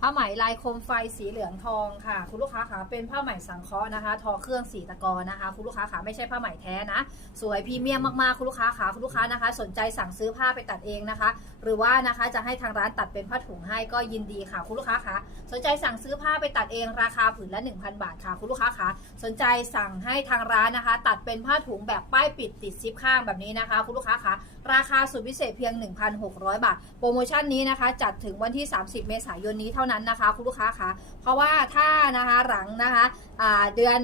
ผ้าไหมลายโคมไฟสีเหลืองทองค่ะ คุณลูกค้าคะเป็นผ้าไหมสังเคราะห์นะคะ ทอเครื่องสีตะกอนนะคะ คุณลูกค้าคะไม่ใช่ผ้าไหมแท้นะ สวยพรีเมียมมากๆคุณลูกค้าคะคุณลูกค้านะคะ สนใจสั่งซื้อผ้าไปตัดเองนะคะ หรือว่านะคะจะให้ทางร้านตัดเป็นผ้าถุงให้ก็ยินดีค่ะ คุณลูกค้าคะสนใจสั่งซื้อผ้าไปตัดเองราคาผืนละ 1,000 บาทค่ะ คุณลูกค้าคะสนใจสั่งให้ทางร้านนะคะ ตัดเป็นผ้าถุงแบบป้ายปิดติดซิปข้างแบบนี้นะคะ คุณลูกค้าคะ ราคาสุดพิเศษเพียง 1,600 บาท โปรโมชั่นนี้นะคะ จัดถึงวันที่ 30 เมษายนนี้เท่านั้นนะคะ คุณลูกค้าคะเพราะว่าถ้านะคะหลังนะคะเดือน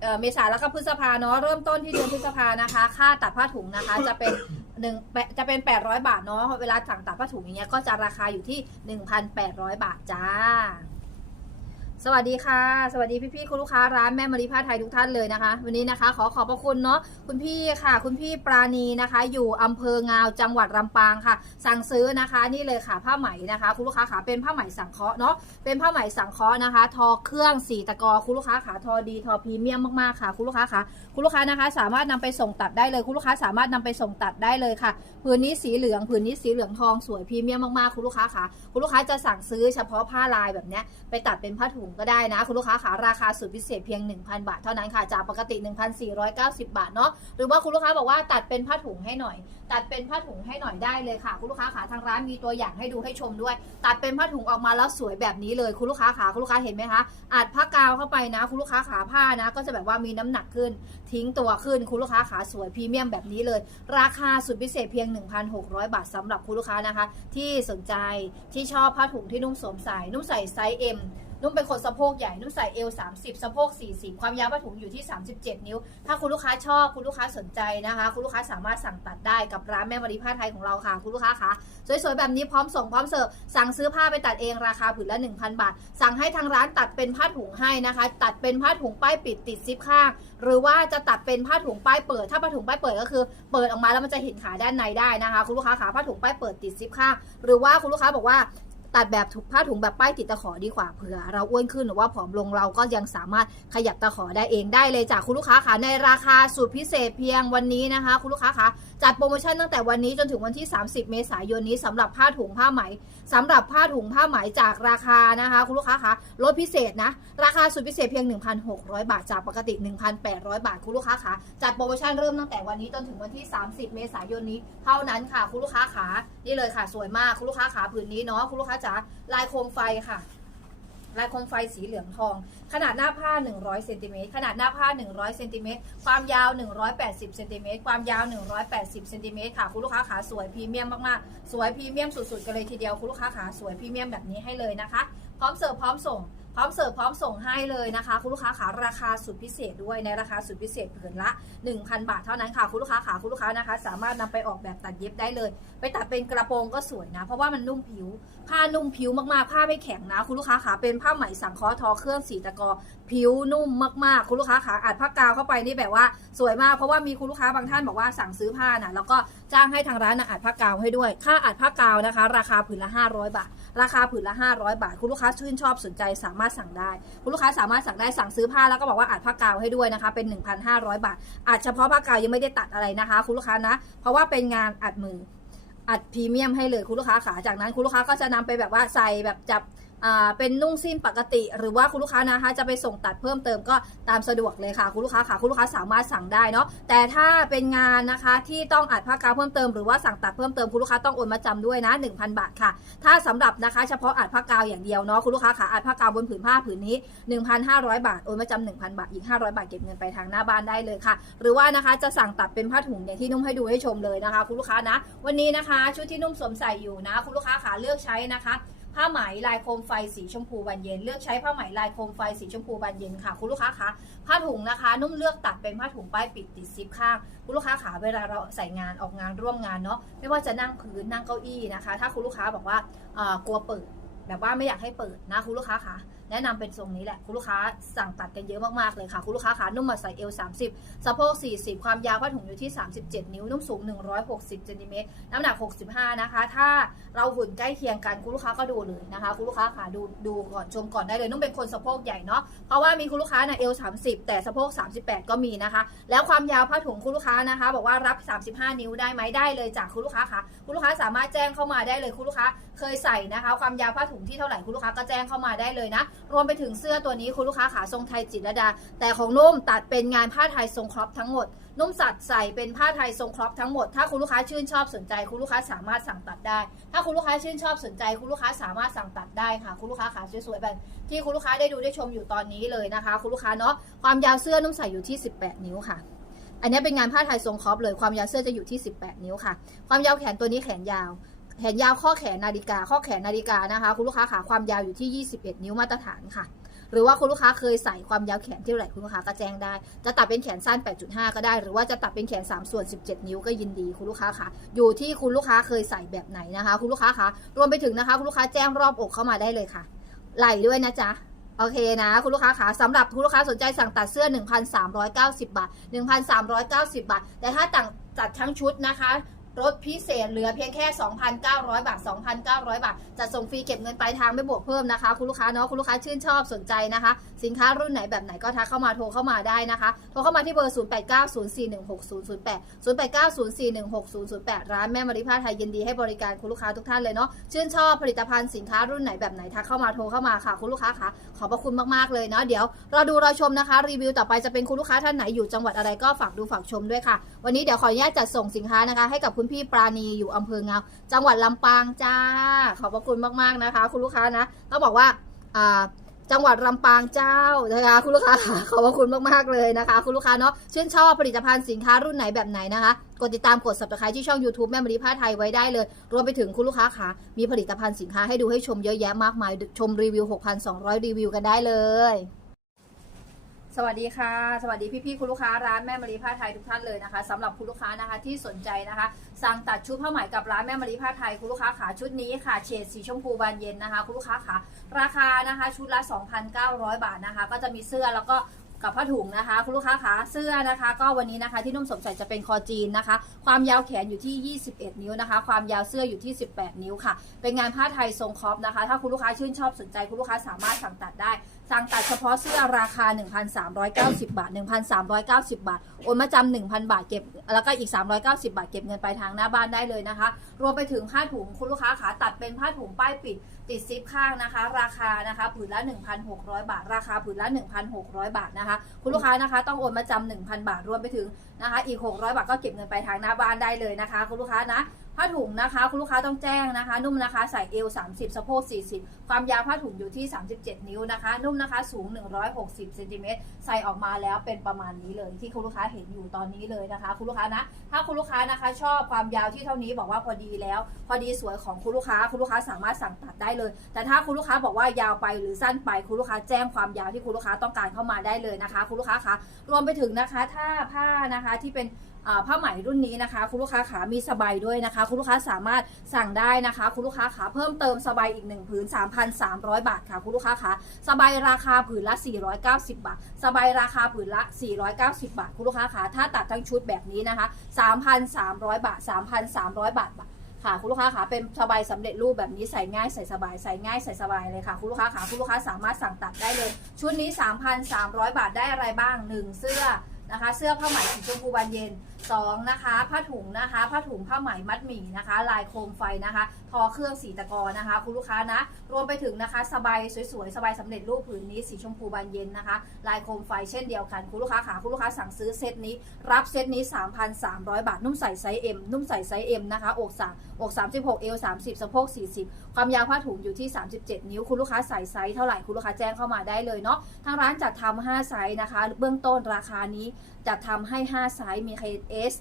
เออเมษาแล้วก็พฤษภาเนาะเริ่มต้นที่เดือนพฤษภานะคะ ค่าตัดผ้าถุงนะคะจะเป็นหนึ่งจะเป็น 800 บาทเนาะเวลาสั่งตัดผ้าถุงอย่างเงี้ยก็จะราคาอยู่ที่ 1,800 บาทจ้า สวัสดีค่ะ สวัสดีพี่ๆคุณลูกค้าร้านแม่มารีผ้าไทยทุกท่านเลยนะคะ วันนี้นะคะ ขอขอบพระคุณเนาะคุณพี่ค่ะ คุณพี่ปราณีนะคะ อยู่อำเภองาวจังหวัดลำปางค่ะ สั่งซื้อนะคะ นี่เลยค่ะผ้าไหมนะคะ คุณลูกค้าขาเป็นผ้าไหมสังเคราะห์เนาะเป็นผ้าไหมสังเคราะห์นะคะ ทอเครื่องสีตะกอคุณลูกค้าขาทอดีทอพรีเมียมมากๆค่ะ คุณลูกค้าขาคุณลูกค้านะคะ สามารถนำไปส่งตัดได้เลย คุณลูกค้าสามารถนำไปส่งตัดได้เลยค่ะผืนนี้สีเหลืองผืนนี้สีเหลืองทองสวยพรีเมียมมากๆคุณลูกค้าขาคุณลูกค้าจะสั่งซื้อเฉพาะผ้าลายแบบเนี้ยไปตัดเป็นผ้าถุงก็ได้นะ คุณลูกค้าขาราคาสุดพิเศษเพียง 1,000 บาทเท่านั้นค่ะ จากปกติ 1,490 บาทเนาะหรือว่าคุณลูกค้าบอกว่าตัดเป็นผ้าถุงให้หน่อย ตัดเป็นผ้าถุงให้หน่อยได้เลยค่ะ คุณลูกค้าขาทางร้านมีตัวอย่างให้ดูให้ชมด้วย ตัดเป็นผ้าถุงออกมาแล้วสวยแบบนี้เลยคุณลูกค้าขาคุณลูกค้าเห็นไหมคะอัดผ้ากาวเข้าไปนะ คุณลูกค้าขาผ้านะ ก็จะแบบว่ามีน้ำหนักขึ้น ทิ้งตัวขึ้นคุณลูกค้าขาสวยพรีเมียมแบบนี้เลย ราคาสุดพิเศษเพียง 1,600 บาทสำหรับคุณลูกค้านะคะ ที่สนใจที่ชอบผ้าถุงที่นุ่มสวมใส่นุ่มใส่ไซส์ M นุ่มเป็นคนสะโพกใหญ่ นุ่มใส่เอว30 สะโพก 40 ความยาวผ้าถุงอยู่ที่ 37 นิ้ว ถ้าคุณลูกค้าชอบ คุณลูกค้าสนใจนะคะ คุณลูกค้าสามารถสั่งตัดได้กับร้านแม่มารีผ้าไทยของเราค่ะ คุณลูกค้าคะสวยๆแบบนี้พร้อมส่งพร้อมเสิร์ฟ สั่งซื้อผ้าไปตัดเองราคาผืนละ 1,000 บาท สั่งให้ทางร้านตัดเป็นผ้าถุงให้นะคะ ตัดเป็นผ้าถุงป้ายปิดติดซิปข้าง หรือว่าจะตัดเป็นผ้าถุงป้ายเปิด ถ้าผ้าถุงป้ายเปิดก็คือ เปิดออกมาแล้วมันจะเห็นขาด้านในได้นะคะ คุณลูกค้าขาผ้าถุงป้ายเปิดติดซิปข้าง หรือว่าคุณลูกค้าบอกว่า ตัดแบบถุงผ้าถุงแบบป้ายติดตะขอดีกว่าเผื่อ เราอ้วนขึ้นหรือว่าผอมลงเราก็ยังสามารถขยับตะขอได้เองได้เลยจากคุณลูกค้าค่ะในราคาสุดพิเศษเพียงวันนี้นะคะ คุณลูกค้าคะจัดโปรโมชั่นตั้งแต่วันนี้จนถึงวันที่ 30 เมษายนนี้สำหรับผ้าถุงผ้าไหมสำหรับผ้าถุงผ้าไหมจากราคานะคะ คุณลูกค้าคะลดพิเศษนะราคาสุดพิเศษเพียง 1,600 บาทจากปกติ 1,800 บาทคุณลูกค้าคะจัดโปรโมชั่นเริ่มตั้งแต่วันนี้จนถึงวันที่ 30 เมษายนนี้ เท่านั้นค่ะคุณลูกค้าขานี่เลยค่ะสวยมากคุณลูกค้าขาผืนนี้เนาะคุณลูกค้าจ๊ะลายโคมไฟค่ะ ลายโคมไฟสีเหลืองทอง ขนาดหน้าผ้า 100เซนติเมตรขนาดหน้าผ้า 100เซนติเมตรความยาว 180เซนติเมตรความยาว 180เซนติเมตรค่ะคุณลูกค้าขาสวยพรีเมียมมากๆ สวยพรีเมียมสุดๆกันเลยทีเดียวคุณลูกค้าขาสวยพรีเมียมแบบนี้ให้เลยนะคะ พร้อมเสิร์ฟพร้อมส่ง พร้อมเสิร์ฟพร้อมส่งให้เลยนะคะ คุณลูกค้าขาราคาสุดพิเศษด้วยในราคาสุดพิเศษผืนละ 1,000 บาทเท่านั้นค่ะ คุณลูกค้าขาคุณลูกค้านะคะ สามารถนำไปออกแบบตัดเย็บได้เลย ไปตัดเป็นกระโปรงก็สวยนะ เพราะว่ามันนุ่มผิว ผ้านุ่มผิวมากๆผ้าไม่แข็งนะ คุณลูกค้าขาเป็นผ้าไหมสังเคราะห์ทอเครื่องสีตะกอผิวนุ่มมากๆ คุณลูกค้าขาอัดผ้ากาวเข้าไปนี่แบบว่าสวยมากเพราะว่ามีคุณลูกค้าบางท่านบอกว่าสั่งซื้อผ้านะแล้วก็จ้างให้ทางร้านนะอัดผ้ากาวให้ด้วย ค่าอัดผ้ากาวนะคะ ราคาผืนละ 500 บาท ราคาผืนละ 500 บาท คุณลูกค้าชื่นชอบสนใจสามารถสั่งได้ คุณลูกค้าสามารถสั่งได้สั่งซื้อผ้าแล้วก็บอกว่าอัดผ้ากาวให้ด้วยนะคะ เป็น 1,500 บาทอัดเฉพาะผ้ากาวยังไม่ได้ตัดอะไรนะคะ คุณลูกค้านะ เพราะว่าเป็นงานอัดมืออัดพรีเมียมให้เลยคุณลูกค้าขาจากนั้นคุณลูกค้าก็จะนำไปแบบว่าใส่แบบจับ เป็นนุ่งสิ้นปกติ หรือว่าคุณลูกค้านะคะจะไปส่งตัดเพิ่มเติมก็ตามสะดวกเลยค่ะคุณลูกค้าค่ะคุณลูกค้าสามารถสั่งได้เนาะแต่ถ้าเป็นงานนะคะที่ต้องอัดผ้ากาวเพิ่มเติมหรือว่าสั่งตัดเพิ่มเติมคุณลูกค้าต้องโอนมาจำด้วยนะ 1,000 บาทค่ะ ถ้าสำหรับนะคะเฉพาะอัดผ้ากาวอย่างเดียวเนาะคุณลูกค้าค่ะอัดผ้ากาวบนผืนผ้าผืนนี้ 1,500 บาทโอนมาจำ1,000 บาทอีก 500 บาทเก็บเงินไปทางหน้าบ้านได้เลยค่ะ หรือว่านะคะจะสั่งตัดเป็นผ้าถุงอย่างที่นุ่มให้ดูให้ชมเลยนะคะ คุณลูกค้านะ วันนี้นะคะ ชุดที่นุ่มสวมใส่อยู่นะ คุณลูกค้าขาเลือกใช้นะคะ ผ้าไหมลายโคมไฟสีชมพูบานเย็น เลือกใช้ผ้าไหมลายโคมไฟสีชมพูบานเย็นค่ะ คุณลูกค้าคะผ้าถุงนะคะ นุ่มเลือกตัดเป็นผ้าถุงป้ายปิดติดซิปข้างคุณลูกค้าขาเวลาเราใส่งานออกงานร่วมงานเนาะไม่ว่าจะนั่งพื้นนั่งเก้าอี้นะคะ ถ้าคุณลูกค้าบอกว่ากลัวเปิด แบบว่าไม่อยากให้เปิดนะคุณลูกค้าคะ แนะนำเป็นทรงนี้แหละคุณลูกค้าสั่งตัดกันเยอะมากๆเลยค่ะ คุณลูกค้าขานุ่มมาใส่เอว30สะโพก40 ความยาวผ้าถุงอยู่ที่ 37 นิ้วนุ่มสูง 160เซนติเมตรน้ำหนัก 65 นะคะ ถ้าเราหุ่นใกล้เคียงกันคุณลูกค้าก็ดูเลยนะคะ คุณลูกค้าขาดูดูก่อนชมก่อนได้เลยนุ่มเป็นคนสะโพกใหญ่เนาะเพราะว่ามีคุณลูกค้านะเอว30 แต่สะโพก 38 ก็มีนะคะ แล้วความยาวผ้าถุงคุณลูกค้านะคะ บอกว่ารับ 35 นิ้วได้ไหมได้เลยจากคุณลูกค้าค่ะคุณลูกค้าสามารถแจ้งเข้ามาได้เลยคุณลูกค้าเคยใส่นะคะ ความยาวผ้าถุงที่เท่าไหร่คุณลูกค้าก็แจ้งเข้ามาได้เลยนะรวมไปถึงเสื้อตัวนี้คุณลูกค้าขาทรงไทยจิตรดา แต่ของนุ่มตัดเป็นงานผ้าไทยทรงครอปทั้งหมด นุ่มสัตว์ใส่เป็นผ้าไทยทรงครอปทั้งหมด ถ้าคุณลูกค้าชื่นชอบสนใจ คุณลูกค้าสามารถสั่งตัดได้ ถ้าคุณลูกค้าชื่นชอบสนใจ คุณลูกค้าสามารถสั่งตัดได้ค่ะ คุณลูกค้าขาสวยๆแบบที่คุณลูกค้าได้ดูได้ชมอยู่ตอนนี้เลยนะคะ คุณลูกค้าเนาะ ความยาวเสื้อนุ่มใส่อยู่ที่ 18 นิ้วค่ะอันนี้เป็นงานผ้าไทยทรงครอปเลยความยาวเสื้อจะอยู่ที่ 18 นิ้วค่ะ ความยาวแขนตัวนี้แขนยาว แขนยาวข้อแขนนาฬิกา ข้อแขนนาฬิกานะคะ คุณลูกค้าขาความยาวอยู่ที่ 21 นิ้วมาตรฐานค่ะ หรือว่าคุณลูกค้าเคยใส่ความยาวแขนที่เท่าไหร่คุณลูกค้าก็แจ้งได้ จะตัดเป็นแขนสั้น 8.5 ก็ได้ หรือว่าจะตัดเป็นแขน 3 ส่วน 17 นิ้วก็ยินดีคุณลูกค้าค่ะ อยู่ที่คุณลูกค้าเคยใส่แบบไหนนะคะ คุณลูกค้าคะรวมไปถึงนะคะ คุณลูกค้าแจ้งรอบอกเข้ามาได้เลยค่ะ ไหลด้วยนะจ๊ะโอเคนะคุณลูกค้าขาสำหรับคุณลูกค้าสนใจสั่งตัดเสื้อ 1,390 บาท 1,390 บาท แต่ถ้าต่างจัดทั้งชุดนะคะ ลดพิเศษเหลือเพียงแค่ 2,900 บาท 2,900 บาท จะส่งฟรีเก็บเงินปลายทางไม่บวกเพิ่มนะคะ คุณลูกค้าเนาะ คุณลูกค้าชื่นชอบสนใจนะคะ สินค้ารุ่นไหนแบบไหนก็ทักเข้ามาโทรเข้ามาได้นะคะ โทรเข้ามาที่เบอร์ 0890416008 0890416008 ร้านแม่มาริพาไทยยินดีให้บริการคุณลูกค้าทุกท่านเลยเนาะ ชื่นชอบผลิตภัณฑ์สินค้ารุ่นไหนแบบไหนทักเข้ามาโทรเข้ามาค่ะ คุณลูกค้าค่ะ ขอบพระคุณมากๆเลยเนาะ เดี๋ยวเรอดูเรอชมนะคะ รีวิวต่อไปจะเป็นคุณลูกค้าท่านไหนอยู่จังหวัดอะไรก็ฝากดูฝากชมด้วยค่ะ วันนี้เดี๋ยวขออนุญาตจัดส่งสินค้านะคะให้กับคุณพี่ปราณีอยู่อำเภอเงา จังหวัดลำปางจ้า ขอบพระคุณมากๆนะคะ คุณลูกค้านะต้องบอกว่าอ่าจังหวัดลำปางเจ้านะคะคุณลูกค้าขอบพระคุณมากๆเลยนะคะ คุณลูกค้าเนาะชื่นชอบผลิตภัณฑ์สินค้ารุ่นไหนแบบไหนนะคะกดติดตามกด subscribe ที่ช่อง YouTube แม่มณีผ้าไทยไว้ได้เลย รวมไปถึงคุณลูกค้าค่ะมีผลิตภัณฑ์สินค้าให้ดูให้ชมเยอะแยะมากมาย ชมรีวิว 6,200 รีวิวกันได้เลย สวัสดีค่ะ สวัสดีพี่ๆคุณลูกค้าร้านแม่มารีผ้าไทยทุกท่านเลยนะคะสำหรับคุณลูกค้านะคะที่สนใจนะคะ สั่งตัดชุดผ้าไหมกับร้านแม่มารีผ้าไทยคุณลูกค้าขาชุดนี้ค่ะเฉดสีชมพูบานเย็นนะคะคุณลูกค้าขาราคานะคะชุดละ 2,900 บาทนะคะ ก็จะมีเสื้อแล้วก็กับผ้าถุงนะคะ คุณลูกค้าขาเสื้อนะคะ ก็วันนี้นะคะที่นุ่มสมใส่จะเป็นคอจีนนะคะ ความยาวแขนอยู่ที่ 21 นิ้วนะคะ ความยาวเสื้ออยู่ที่ 18 นิ้วค่ะ เป็นงานผ้าไทยทรงคอปนะคะ ถ้าคุณลูกค้าชื่นชอบสนใจคุณลูกค้าสามารถสั่งตัดได้ังตัดเฉพาะเสื้อราคา 1,390 บาท 1,390 บาท โอนมาจำ1,000 บาทเก็บ แล้วก็อีก 390 บาทเก็บเงินปลายทางหน้าบ้านได้เลยนะคะ รวมไปถึงผ้าถุงคุณลูกค้าขาตัดเป็นผ้าถุงป้ายปิดติดซิปข้างนะคะ ราคานะคะผืนละ 1,600 บาท ราคาผืนละ 1,600 บาทนะคะ คุณลูกค้านะคะต้องโอนมาจำ1,000 บาทรวมไปถึงนะคะ อีก 600 บาทก็เก็บเงินปลายทางหน้าบ้านได้เลยนะคะ คุณลูกค้านะ ผ้าถุงนะคะ คุณลูกค้าต้องแจ้งนะคะ นุ่มนะคะ ใส่เอว 30 สะโพก 40 ความยาวผ้าถุงอยู่ที่ 37 นิ้วนะคะ นุ่มนะคะ สูง 160เซนติเมตรใส่ออกมาแล้วเป็นประมาณนี้เลยที่คุณลูกค้าเห็นอยู่ตอนนี้เลยนะคะ คุณลูกค้านะ ถ้าคุณลูกค้านะคะ ชอบความยาวที่เท่านี้บอกว่าพอดีแล้ว พอดีสวยของคุณลูกค้า คุณลูกค้าสามารถสั่งตัดได้เลย แต่ถ้าคุณลูกค้าบอกว่ายาวไปหรือสั้นไป คุณลูกค้าแจ้งความยาวที่คุณลูกค้าต้องการเข้ามาได้เลยนะคะ คุณลูกค้าคะ รวมไปถึงนะคะ ถ้าผ้านะคะที่เป็น ผ้าไหมรุ่นนี้นะคะ คุณลูกค้าขามีสบายด้วยนะคะ คุณลูกค้าสามารถสั่งได้นะคะ คุณลูกค้าขาเพิ่มเติมสบายอีกหนึ่งผืน 3,300 บาทค่ะคุณลูกค้าขาสบายราคาผืนละ 490 บาท สบายราคาผืนละ 490 บาท คุณลูกค้าขาถ้าตัดทั้งชุดแบบนี้นะคะ 3,300 บาท 3,300 บาทค่ะคุณลูกค้าขาเป็นสบายสำเร็จรูปแบบนี้ใส่ง่ายใส่สบายใส่ง่ายใส่สบายเลยค่ะคุณลูกค้าขาคุณลูกค้าสามารถสั่งตัดได้เลย ชุดนี้ 3,300 บาทได้อะไรบ้าง 1 เสื้อนะคะ เสื้อผ้าไหมสีชมพูบานเย็น 2นะคะผ้าถุงนะคะผ้าถุงผ้าไหมมัดหมี่นะคะ ลายโคมไฟนะคะ ทอเครื่องสีตะกอนะคะ คุณลูกค้านะรวมไปถึงนะคะสบายสวยๆสบายสำเร็จรูปผืนนี้สีชมพูบานเย็นนะคะ ลายโคมไฟเช่นเดียวกันคุณลูกค้าขาคุณลูกค้าสั่งซื้อเซตนี้ รับเซตนี้ 3,300 บาทนุ่มใส่ไซส์ M นุ่มใส่ไซส์ M นะคะอกสามอก36เอว30สะโพก40 ความยาวผ้าถุงอยู่ที่ 37 นิ้วคุณลูกค้าใส่ไซส์เท่าไหร่คุณลูกค้าแจ้งเข้ามาได้เลยเนาะทางร้านจัดทำ5ไซส์นะคะ เบื้องต้นราคานี้จัดทำให้ 5 ไซส์มี S S,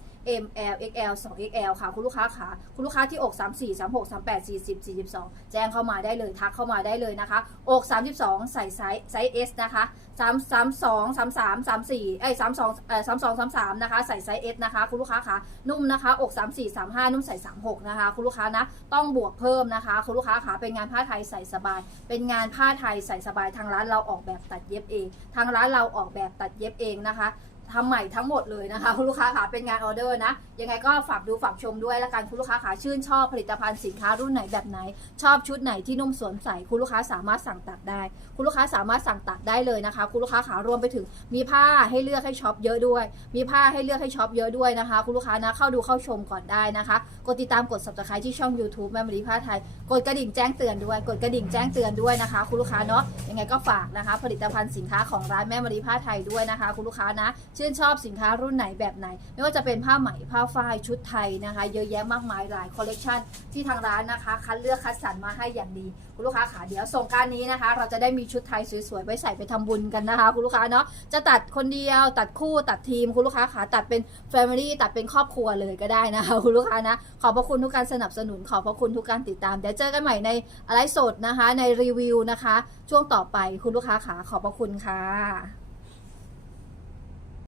M L XL 2 XL ค่ะ คุณลูกค้าขาคุณลูกค้าที่อก 34 36 38 40 42 แจ้งเข้ามาได้เลยทักเข้ามาได้เลยนะคะ อก 32 ใส่ไซส์ไซส์ S นะคะ3 32 33 34เอ้ย32เอ่อ32 33 นะคะ ใส่ไซส์ S นะคะ คุณลูกค้าขานุ่มนะคะ อก 34 35 นุ่มใส่ 36 นะคะ คุณลูกค้านะ ต้องบวกเพิ่มนะคะ คุณลูกค้าขาเป็นงานผ้าไทยใส่สบาย เป็นงานผ้าไทยใส่สบายทางร้านเราออกแบบตัดเย็บเอง ทางร้านเราออกแบบตัดเย็บเองนะคะ ทำใหม่ทั้งหมดเลยนะคะคุณลูกค้าค่ะเป็นงานออเดอร์นะ ยังไงก็ฝากดูฝากชมด้วยละกันคุณลูกค้าค่ะชื่นชอบผลิตภัณฑ์สินค้ารุ่นไหนแบบไหน ชอบชุดไหนที่นุ่มสวมใส่คุณลูกค้าสามารถสั่งตัดได้ คุณลูกค้าสามารถสั่งตัดได้เลยนะคะ คุณลูกค้าขารวมไปถึง มีผ้าให้เลือกให้ช็อปเยอะด้วย มีผ้าให้เลือกให้ช็อปเยอะด้วยนะคะ คุณลูกค้านะเข้าดูเข้าชมก่อนได้นะคะกดติดตามกด subscribe ที่ช่อง YouTube แม่มรีผ้าไทยกดกระดิ่งแจ้งเตือนด้วย กดกระดิ่งแจ้งเตือนด้วยนะคะ คุณลูกค้าเนาะยังไงก็ฝากนะคะ ผลิตภัณฑ์สินค้าของร้านแม่มรีผ้าไทยด้วยนะคะ คุณลูกค้านะชื่นชอบสินค้ารุ่นไหนแบบไหน ไม่ว่าจะเป็นผ้าไหมผ้าฝ้ายชุดไทยนะคะ เยอะแยะมากมายหลายคอลเลกชันที่ทางร้านนะคะ คัดเลือกคัดสรรมาให้อย่างดี คุณลูกค้าขาเดี๋ยวส่งการนี้นะคะ เราจะได้มีชุดไทยสวยๆไว้ใส่ไปทำบุญกันนะคะ คุณลูกค้าเนาะจะตัดคนเดียวตัดคู่ตัดทีมคุณลูกค้าขาตัดเป็น Family ตัดเป็นครอบครัวเลยก็ได้นะคะคุณลูกค้านะขอบพระคุณทุกการสนับสนุนขอบพระคุณทุกการติดตามเดี๋ยวเจอกันใหม่ในไลฟ์สดนะคะ ในรีวิวนะคะ ช่วงต่อไปคุณลูกค้าขาขอบพระคุณค่ะ